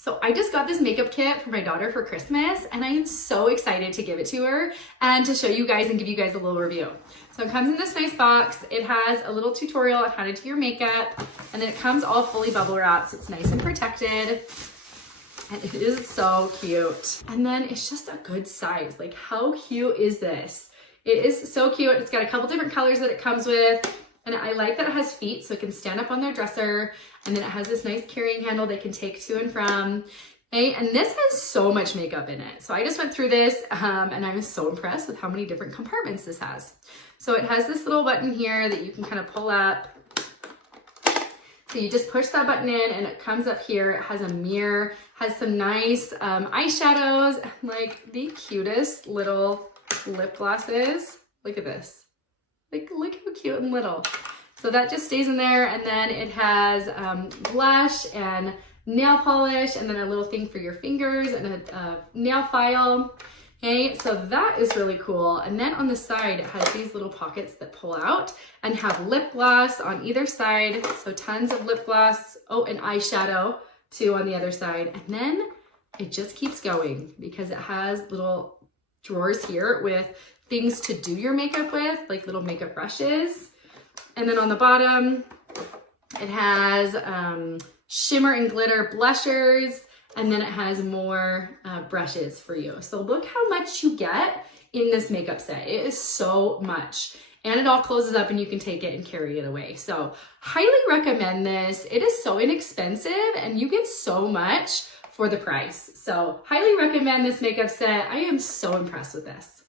So I just got this makeup kit for my daughter for Christmas, and I am so excited to give it to her and to show you guys and give you guys a little review. So it comes in this nice box. It has a little tutorial on how to do your makeup, and then it comes all fully bubble wrapped, so it's nice and protected. And it is so cute. And then it's just a good size. Like, how cute is this? It is so cute. It's got a couple different colors that it comes with. And I like that it has feet so it can stand up on their dresser. And then it has this nice carrying handle they can take to and from. Okay? And this has so much makeup in it. So I just went through this and I was so impressed with how many different compartments this has. So it has this little button here that you can kind of pull up. So you just push that button in and it comes up here. It has a mirror, has some nice eyeshadows, like the cutest little lip glosses. Look at this. Like, look how cute and little. So that just stays in there. And then it has blush and nail polish, and then a little thing for your fingers and a nail file. Okay, so that is really cool. And then on the side, it has these little pockets that pull out and have lip gloss on either side. So tons of lip gloss. Oh, and eyeshadow too on the other side. And then it just keeps going because it has little drawers here with things to do your makeup with, like little makeup brushes. And then on the bottom, it has shimmer and glitter blushers. And then it has more brushes for you. So look how much you get in this makeup set. It is so much. And it all closes up and you can take it and carry it away. So highly recommend this. It is so inexpensive and you get so much for the price. So highly recommend this makeup set. I am so impressed with this.